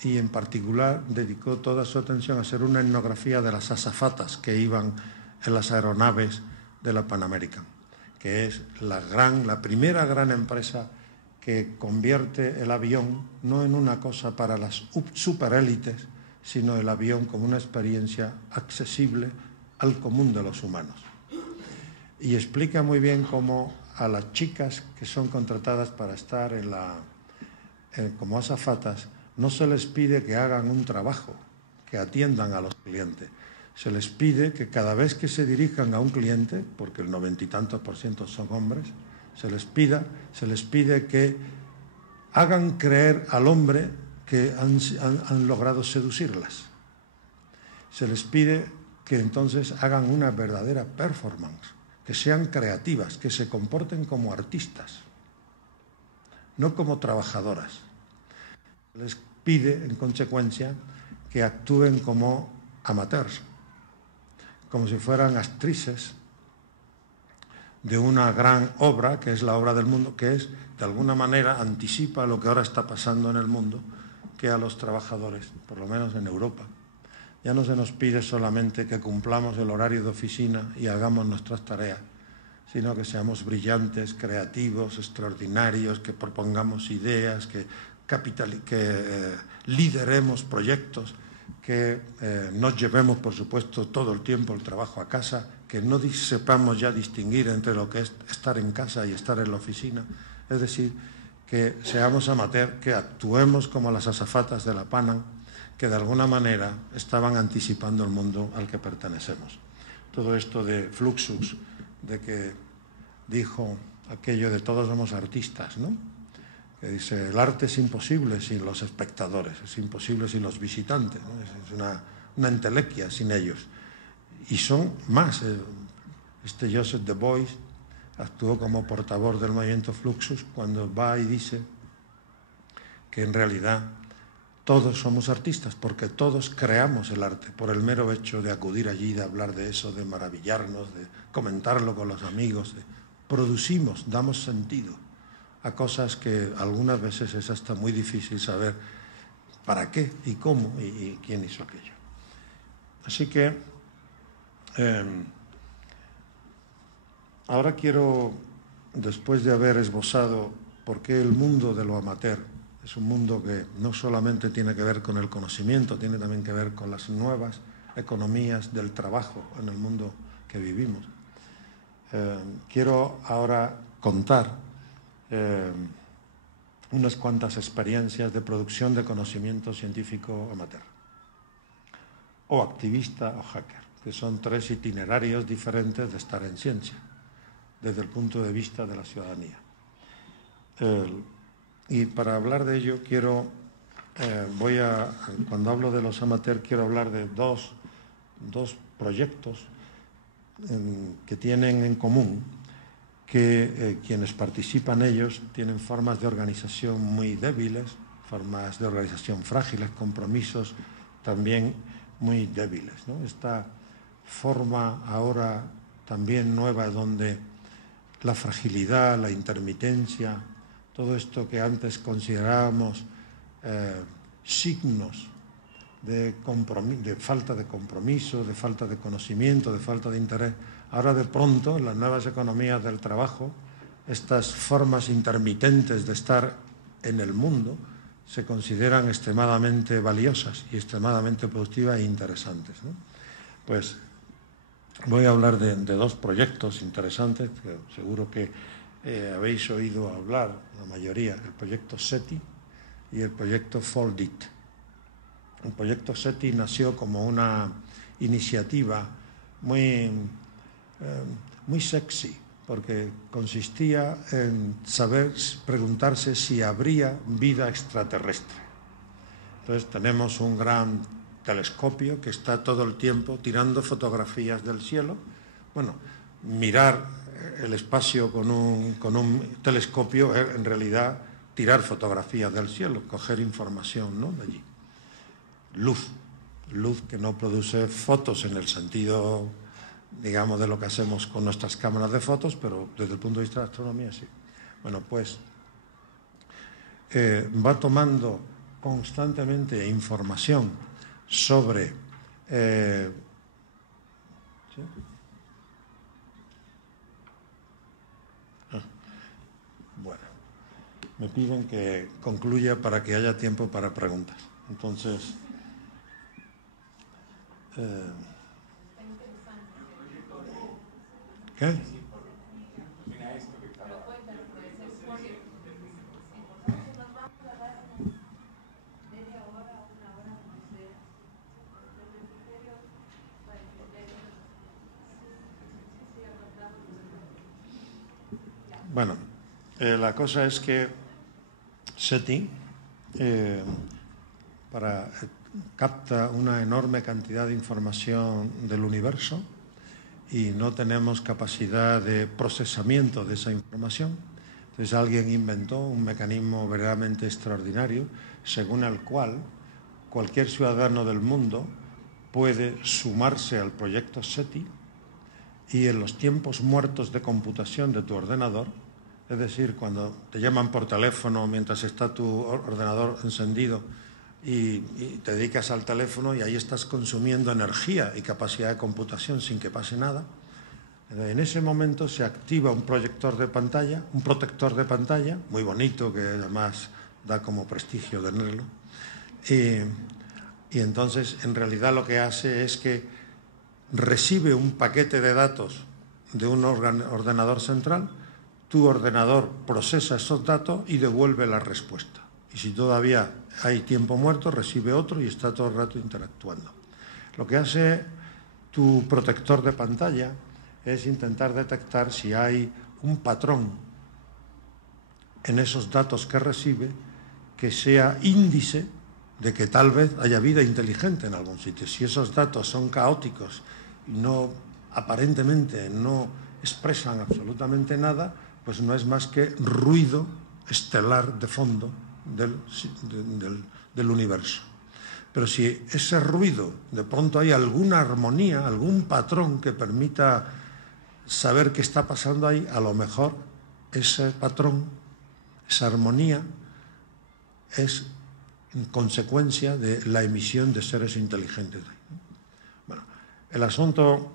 y en particular dedicó toda su atención a hacer una etnografía de las azafatas que iban en las aeronaves de la Pan American, que es la primera gran empresa que convierte el avión no en una cosa para las superélites, sino el avión como una experiencia accesible al común de los humanos. Y explica muy bien cómo a las chicas que son contratadas para estar como azafatas no se les pide que hagan un trabajo, que atiendan a los clientes. Se les pide que cada vez que se dirijan a un cliente, porque el 90 y tantos % son hombres, se les pide que hagan creer al hombre que han logrado seducirlas. Se les pide que entonces hagan una verdadera performance, que sean creativas, que se comporten como artistas, no como trabajadoras. Se les pide, en consecuencia, que actúen como amateurs, como si fueran actrices de una gran obra, que es la obra del mundo, que es, de alguna manera, anticipa lo que ahora está pasando en el mundo, que a los trabajadores, por lo menos en Europa, ya no se nos pide solamente que cumplamos el horario de oficina y hagamos nuestras tareas, sino que seamos brillantes, creativos, extraordinarios, que propongamos ideas, que lideremos proyectos, que nos llevemos, por supuesto, todo el tiempo el trabajo a casa, que no sepamos ya distinguir entre lo que es estar en casa y estar en la oficina. Es decir, que seamos amateur, que actuemos como las azafatas de la Pan Am, que de alguna manera estaban anticipando el mundo al que pertenecemos. Todo esto de Fluxus, de que dijo aquello de todos somos artistas, ¿no? Que dice, el arte es imposible sin los espectadores, es imposible sin los visitantes, ¿no? Es una entelequia sin ellos. Y son más. Este Joseph Du Bois actuó como portavoz del movimiento Fluxus cuando va y dice que en realidad todos somos artistas, porque todos creamos el arte por el mero hecho de acudir allí, de hablar de eso, de maravillarnos, de comentarlo con los amigos. Producimos, damos sentido a cosas que algunas veces es hasta muy difícil saber para qué y cómo y quién hizo aquello. Así que ahora quiero, después de haber esbozado por qué el mundo de lo amateur es un mundo que no solamente tiene que ver con el conocimiento, tiene también que ver con las nuevas economías del trabajo en el mundo que vivimos. Quiero ahora contar unas cuantas experiencias de producción de conocimiento científico amateur, o activista o hacker, que son 3 itinerarios diferentes de estar en ciencia, desde el punto de vista de la ciudadanía. Y para hablar de ello cuando hablo de los amateurs, quiero hablar de dos proyectos que tienen en común que quienes participan ellos tienen formas de organización muy débiles, formas de organización frágiles, compromisos también muy débiles, ¿no? Esta forma ahora también nueva donde la fragilidad, la intermitencia, todo esto que antes considerábamos signos de falta de compromiso, de falta de conocimiento, de falta de interés. Ahora de pronto, en las nuevas economías del trabajo, estas formas intermitentes de estar en el mundo se consideran extremadamente valiosas y extremadamente productivas e interesantes, ¿no? Pues voy a hablar de 2 proyectos interesantes que seguro que habéis oído hablar, la mayoría, el proyecto SETI y el proyecto Foldit. El proyecto SETI nació como una iniciativa muy sexy, porque consistía en preguntarse si habría vida extraterrestre. Entonces tenemos un gran telescopio que está todo el tiempo tirando fotografías del cielo. Bueno, mirar el espacio con un telescopio es en realidad tirar fotografías del cielo, coger información, ¿no?, de allí. Luz que no produce fotos en el sentido, digamos, de lo que hacemos con nuestras cámaras de fotos, pero desde el punto de vista de la astronomía sí. Bueno, pues va tomando constantemente información sobre... ¿sí? Bueno, me piden que concluya para que haya tiempo para preguntas. Entonces... ¿qué? Bueno, la cosa es que SETI capta una enorme cantidad de información del universo y no tenemos capacidad de procesamiento de esa información. Entonces alguien inventó un mecanismo verdaderamente extraordinario según el cual cualquier ciudadano del mundo puede sumarse al proyecto SETI y en los tiempos muertos de computación de tu ordenador, es decir, cuando te llaman por teléfono mientras está tu ordenador encendido y te dedicas al teléfono y ahí estás consumiendo energía y capacidad de computación sin que pase nada, en ese momento se activa un protector de pantalla, muy bonito, que además da como prestigio tenerlo, y entonces en realidad lo que hace es que recibe un paquete de datos de un ordenador central, tu ordenador procesa esos datos y devuelve la respuesta. Y si todavía hay tiempo muerto, recibe otro y está todo el rato interactuando. Lo que hace tu protector de pantalla es intentar detectar si hay un patrón en esos datos que recibe que sea índice de que tal vez haya vida inteligente en algún sitio. Si esos datos son caóticos y aparentemente no expresan absolutamente nada, pues no es más que ruido estelar de fondo del universo. Pero si ese ruido, de pronto hay alguna armonía, algún patrón que permita saber qué está pasando ahí, a lo mejor ese patrón, esa armonía, es consecuencia de la emisión de seres inteligentes. Bueno, el asunto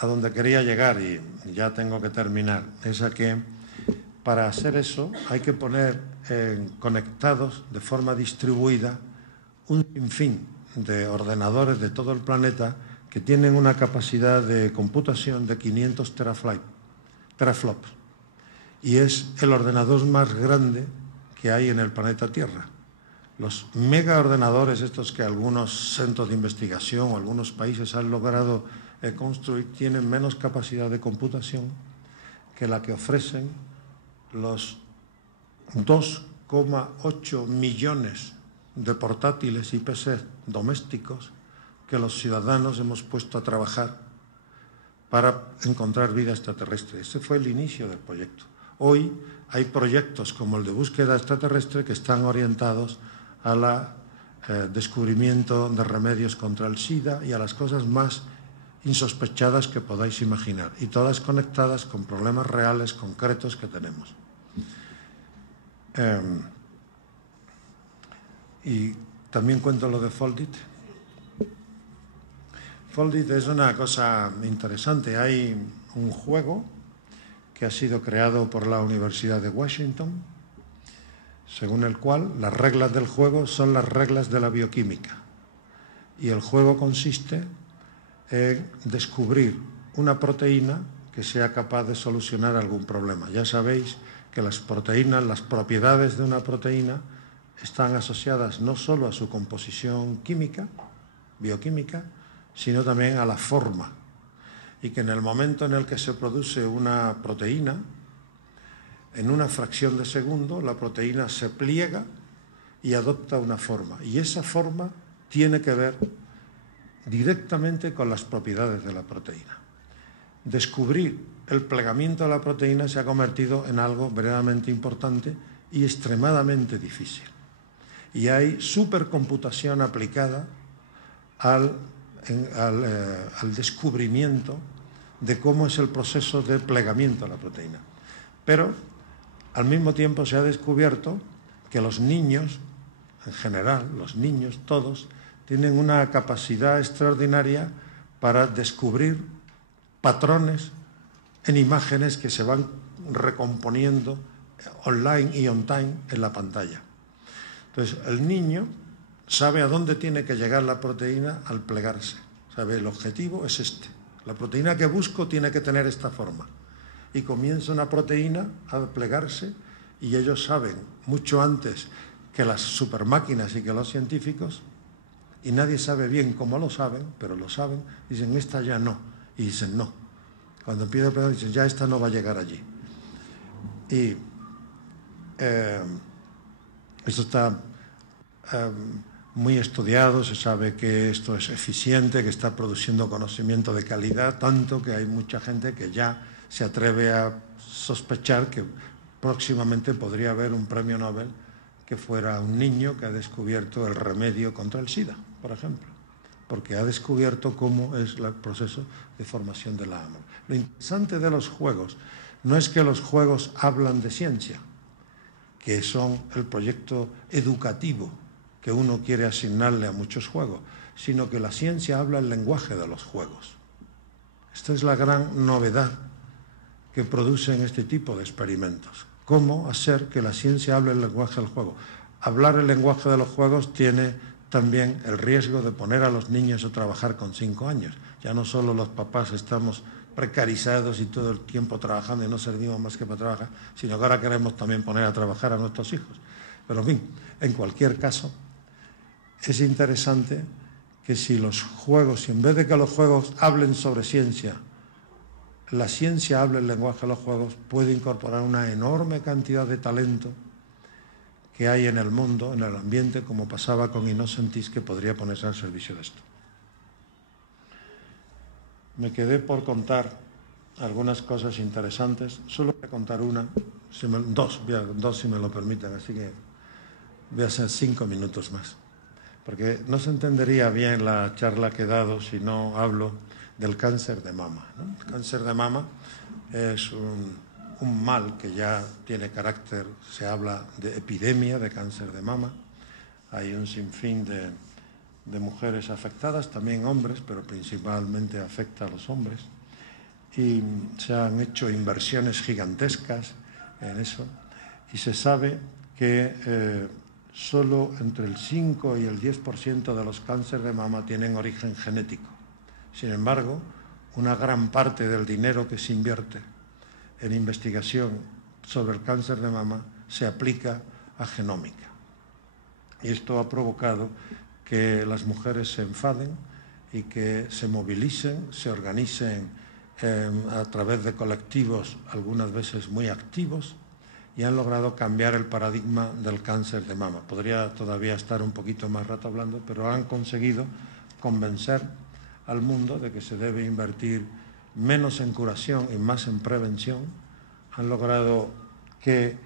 a donde quería llegar, y ya tengo que terminar, es a que para hacer eso hay que poner conectados de forma distribuida un sinfín de ordenadores de todo el planeta que tienen una capacidad de computación de 500 teraflops y es el ordenador más grande que hay en el planeta Tierra. Los megaordenadores, estos que algunos centros de investigación o algunos países han logrado construir, tienen menos capacidad de computación que la que ofrecen los 2,8 millones de portátiles y PCs domésticos que los ciudadanos hemos puesto a trabajar para encontrar vida extraterrestre. Ese fue el inicio del proyecto. Hoy hay proyectos como el de búsqueda extraterrestre que están orientados al descubrimiento de remedios contra el SIDA y a las cosas más insospechadas que podáis imaginar, y todas conectadas con problemas reales, concretos que tenemos. Y también cuento lo de Foldit. Foldit es una cosa interesante. Hay un juego que ha sido creado por la Universidad de Washington, según el cual las reglas del juego son las reglas de la bioquímica. Y el juego consiste en descubrir una proteína que sea capaz de solucionar algún problema. Ya sabéis que las proteínas, las propiedades de una proteína, están asociadas no solo a su composición química, bioquímica, sino también a la forma. Y que en el momento en el que se produce una proteína, en una fracción de segundo, la proteína se pliega y adopta una forma. Y esa forma tiene que ver directamente con las propiedades de la proteína. Descubrir el plegamiento de la proteína se ha convertido en algo verdaderamente importante y extremadamente difícil. Y hay supercomputación aplicada al descubrimiento de cómo es el proceso de plegamiento de la proteína. Pero al mismo tiempo se ha descubierto que los niños, en general, los niños todos, tienen una capacidad extraordinaria para descubrir patrones en imágenes que se van recomponiendo online y on time en la pantalla. Entonces, el niño sabe a dónde tiene que llegar la proteína al plegarse. Sabe, el objetivo es este. La proteína que busco tiene que tener esta forma. Y comienza una proteína a plegarse y ellos saben mucho antes que las supermáquinas y que los científicos, y nadie sabe bien cómo lo saben, pero lo saben, dicen, esta ya no. Y dicen, no. Cuando empieza a plegar, dicen, ya esta no va a llegar allí. Y esto está muy estudiado, se sabe que esto es eficiente, que está produciendo conocimiento de calidad, tanto que hay mucha gente que ya se atreve a sospechar que próximamente podría haber un premio Nobel que fuera un niño que ha descubierto el remedio contra el SIDA, por ejemplo, porque ha descubierto cómo es el proceso de formación de la AMO. Lo interesante de los juegos no es que los juegos hablan de ciencia, que son el proyecto educativo que uno quiere asignarle a muchos juegos, sino que la ciencia habla el lenguaje de los juegos. Esta es la gran novedad que producen este tipo de experimentos. Cómo hacer que la ciencia hable el lenguaje del juego. Hablar el lenguaje de los juegos tiene también el riesgo de poner a los niños a trabajar con 5 años. Ya no solo los papás estamos precarizados y todo el tiempo trabajando y no servimos más que para trabajar, sino que ahora queremos también poner a trabajar a nuestros hijos. Pero en fin, en cualquier caso, es interesante que si los juegos, si en vez de que los juegos hablen sobre ciencia, la ciencia hable el lenguaje de los juegos, puede incorporar una enorme cantidad de talento que hay en el mundo, en el ambiente, como pasaba con Innocentis, que podría ponerse al servicio de esto. Me quedé por contar algunas cosas interesantes. Solo voy a contar dos si me lo permiten, así que voy a hacer 5 minutos más. Porque no se entendería bien la charla que he dado si no hablo del cáncer de mama, ¿no? El cáncer de mama es un mal que ya tiene carácter, se habla de epidemia de cáncer de mama. Hay un sinfín de mujeres afectadas, también hombres, pero principalmente afecta a los hombres. Y se han hecho inversiones gigantescas en eso. Y se sabe que solo entre el 5 y el 10% de los cánceres de mama tienen origen genético. Sin embargo, una gran parte del dinero que se invierte en investigación sobre el cáncer de mama se aplica a genómica. Y esto ha provocado que las mujeres se enfaden y que se movilicen, se organicen a través de colectivos algunas veces muy activos y han logrado cambiar el paradigma del cáncer de mama. Podría todavía estar un poquito más rato hablando, pero han conseguido convencer al mundo de que se debe invertir menos en curación y más en prevención. Han logrado que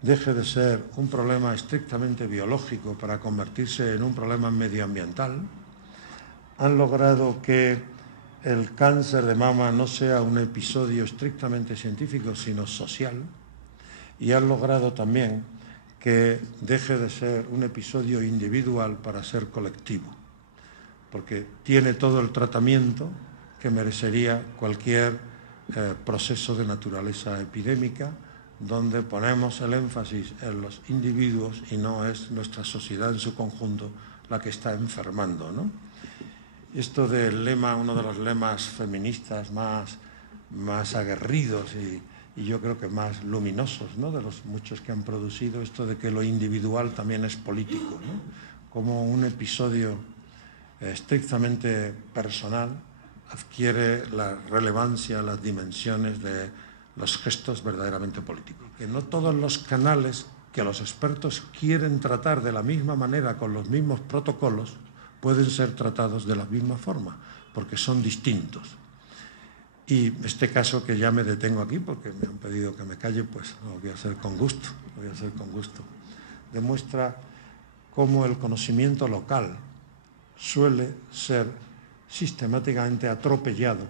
deje de ser un problema estrictamente biológico para convertirse en un problema medioambiental. Han logrado que el cáncer de mama no sea un episodio estrictamente científico, sino social. Y han logrado también que deje de ser un episodio individual para ser colectivo, porque tiene todo el tratamiento que merecería cualquier proceso de naturaleza epidémica, donde ponemos el énfasis en los individuos y no es nuestra sociedad en su conjunto la que está enfermando, ¿no? Esto del lema, uno de los lemas feministas más aguerridos y yo creo que más luminosos, ¿no?, de los muchos que han producido, esto de que lo individual también es político, ¿no?, como un episodio estrictamente personal adquiere la relevancia, las dimensiones de los gestos verdaderamente políticos. Que no todos los canales que los expertos quieren tratar de la misma manera, con los mismos protocolos, pueden ser tratados de la misma forma, porque son distintos. Y este caso, que ya me detengo aquí porque me han pedido que me calle, pues lo voy a hacer con gusto, demuestra cómo el conocimiento local suele ser sistemáticamente atropellado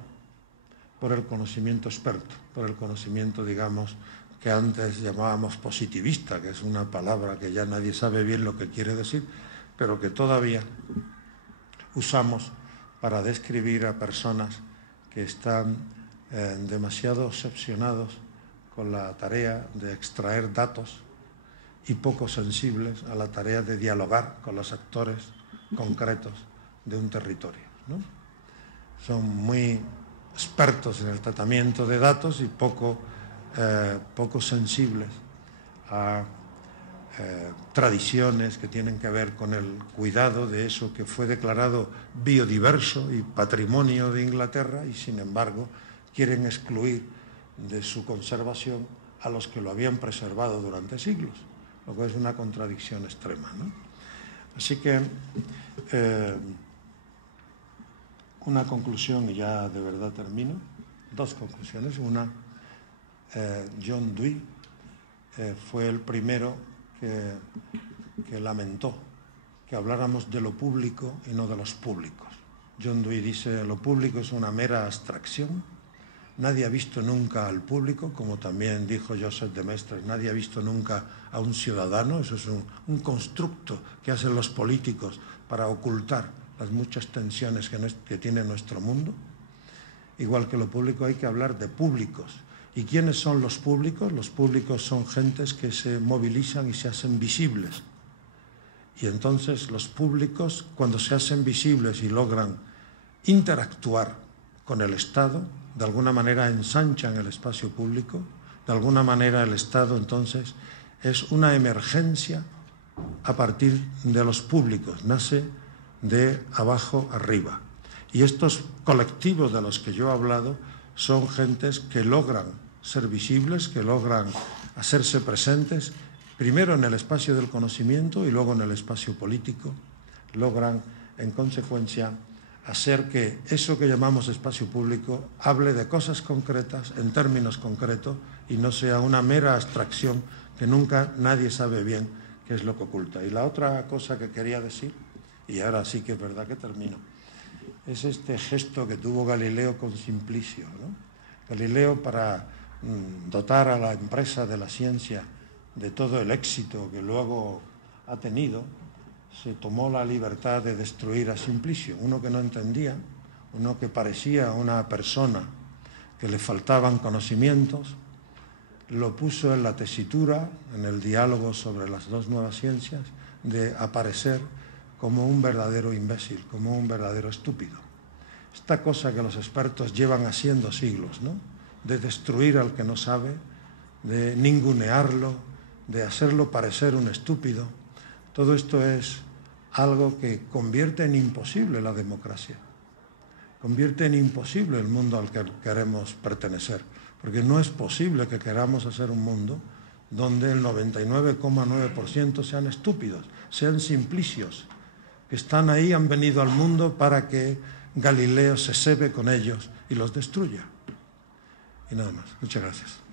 por el conocimiento experto, por el conocimiento, digamos, que antes llamábamos positivista, que es una palabra que ya nadie sabe bien lo que quiere decir, pero que todavía usamos para describir a personas que están demasiado obsesionados con la tarea de extraer datos y poco sensibles a la tarea de dialogar con los actores concretos de un territorio, ¿no? Son muy expertos en el tratamiento de datos y poco sensibles a tradiciones que tienen que ver con el cuidado de eso que fue declarado biodiverso y patrimonio de Inglaterra y, sin embargo, quieren excluir de su conservación a los que lo habían preservado durante siglos, lo que es una contradicción extrema, ¿no? Así que una conclusión, y ya de verdad termino, dos conclusiones. Una, John Dewey fue el primero que lamentó que habláramos de lo público y no de los públicos. John Dewey dice: lo público es una mera abstracción, nadie ha visto nunca al público, como también dijo Joseph de Maistre, nadie ha visto nunca a un ciudadano, eso es un constructo que hacen los políticos para ocultar las muchas tensiones que tiene nuestro mundo. Igual que lo público, hay que hablar de públicos. ¿Y quiénes son los públicos? Los públicos son gentes que se movilizan y se hacen visibles. Y entonces los públicos, cuando se hacen visibles y logran interactuar con el Estado, de alguna manera ensanchan el espacio público, de alguna manera el Estado entonces es una emergencia a partir de los públicos, nace de abajo arriba. Y estos colectivos de los que yo he hablado son gentes que logran ser visibles, que logran hacerse presentes, primero en el espacio del conocimiento y luego en el espacio político, logran en consecuencia hacer que eso que llamamos espacio público hable de cosas concretas, en términos concretos, y no sea una mera abstracción que nunca nadie sabe bien qué es lo que oculta. Y la otra cosa que quería decir, y ahora sí que es verdad que termino, es este gesto que tuvo Galileo con Simplicio, ¿no? Galileo, para dotar a la empresa de la ciencia de todo el éxito que luego ha tenido, se tomó la libertad de destruir a Simplicio, uno que no entendía, uno que parecía una persona que le faltaban conocimientos, lo puso en la tesitura, en el diálogo sobre las dos nuevas ciencias, de aparecer como un verdadero imbécil, como un verdadero estúpido. esta cosa que los expertos llevan haciendo siglos, ¿no? De destruir al que no sabe, de ningunearlo, de hacerlo parecer un estúpido. Todo esto es algo que convierte en imposible la democracia, convierte en imposible el mundo al que queremos pertenecer, porque no es posible que queramos hacer un mundo donde el 99,9% sean estúpidos, sean simplicios, que están ahí, han venido al mundo para que Galileo se cebe con ellos y los destruya. Y nada más. Muchas gracias.